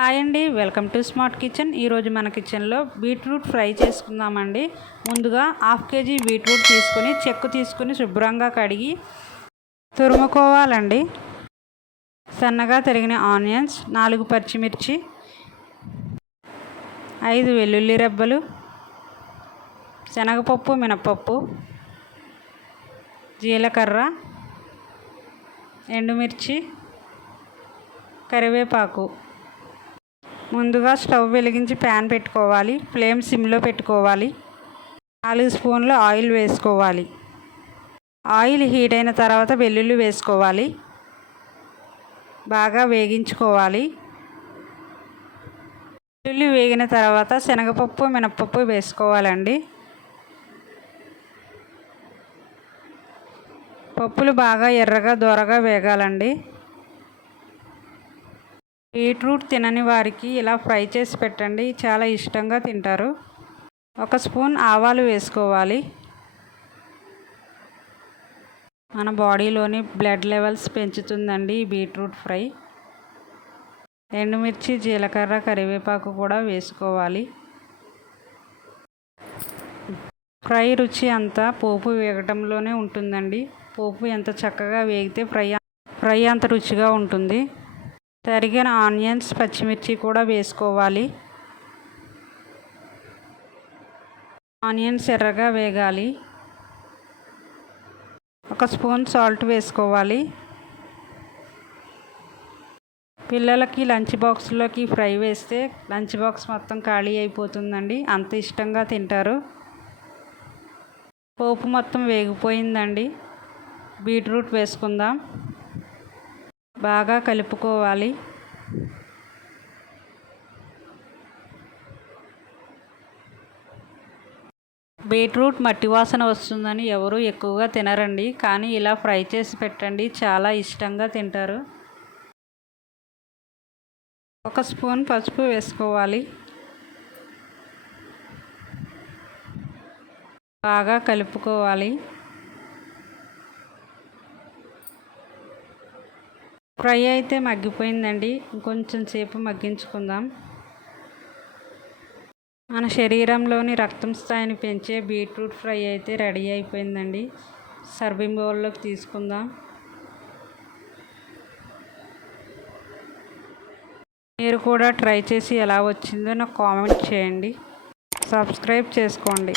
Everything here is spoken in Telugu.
హాయ్ అండి, వెల్కమ్ టు స్మార్ట్ కిచెన్. ఈరోజు మన కిచెన్లో బీట్రూట్ ఫ్రై చేసుకుందామండి. ముందుగా హాఫ్ కేజీ బీట్రూట్ తీసుకొని చెక్కు తీసుకుని శుభ్రంగా కడిగి తురుముకోవాలండి. సన్నగా తరిగిన ఆనియన్స్, 4 పచ్చిమిర్చి, 5 వెల్లుల్లి రెబ్బలు, శనగపప్పు, మినపప్పు, జీలకర్ర, ఎండుమిర్చి, కరివేపాకు. ముందుగా స్టవ్ వెలిగించి ప్యాన్ పెట్టుకోవాలి. ఫ్లేమ్ సిమ్లో పెట్టుకోవాలి. 4 స్పూన్ల ఆయిల్ వేసుకోవాలి. ఆయిల్ హీట్ అయిన తర్వాత వెల్లుల్లి వేసుకోవాలి. బాగా వేగించుకోవాలి. వెల్లుల్లి వేగిన తర్వాత శనగపప్పు, మినపప్పు వేసుకోవాలండి. పప్పులు బాగా ఎర్రగా దోరగా వేగాలండి. బీట్రూట్ తినని వారికి ఇలా ఫ్రై చేసి పెట్టండి, చాలా ఇష్టంగా తింటారు. 1 స్పూన్ ఆవాలు వేసుకోవాలి. మన బాడీలోని బ్లడ్ లెవెల్స్ పెంచుతుందండి ఈ బీట్రూట్ ఫ్రై. ఎండుమిర్చి, జీలకర్ర, కరివేపాకు కూడా వేసుకోవాలి. ఫ్రై రుచి అంతా పోపు వేగటంలోనే ఉంటుందండి. పోపు ఎంత చక్కగా వేగితే ఫ్రై అంత రుచిగా ఉంటుంది. తరిగిన ఆనియన్స్, పచ్చిమిర్చి కూడా వేసుకోవాలి. ఆనియన్స్ ఎర్రగా వేగాలి. 1 స్పూన్ సాల్ట్ వేసుకోవాలి. పిల్లలకి లంచ్ బాక్స్లోకి ఫ్రై వేస్తే లంచ్ బాక్స్ మొత్తం ఖాళీ అయిపోతుందండి, అంత ఇష్టంగా తింటారు. పోపు మొత్తం వేగిపోయిందండి. బీట్రూట్ వేసుకుందాం. బాగా కలుపుకోవాలి. బీట్రూట్ మట్టి వాసన వస్తుందని ఎవరు ఎక్కువగా తినరండి, కానీ ఇలా ఫ్రై చేసి పెట్టండి, చాలా ఇష్టంగా తింటారు. 1 స్పూన్ పసుపు వేసుకోవాలి. బాగా కలుపుకోవాలి. ఫ్రై అయితే మగ్గిపోయిందండి, ఇంకొంచెం సేపు మగ్గించుకుందాం. మన శరీరంలోని రక్తం స్థాయిని పెంచే బీట్రూట్ ఫ్రై అయితే రెడీ అయిపోయిందండి. సర్వింగ్ బౌల్లోకి తీసుకుందాం. మీరు కూడా ట్రై చేసి ఎలా వచ్చిందో నాకు కామెంట్ చేయండి. సబ్స్క్రైబ్ చేసుకోండి.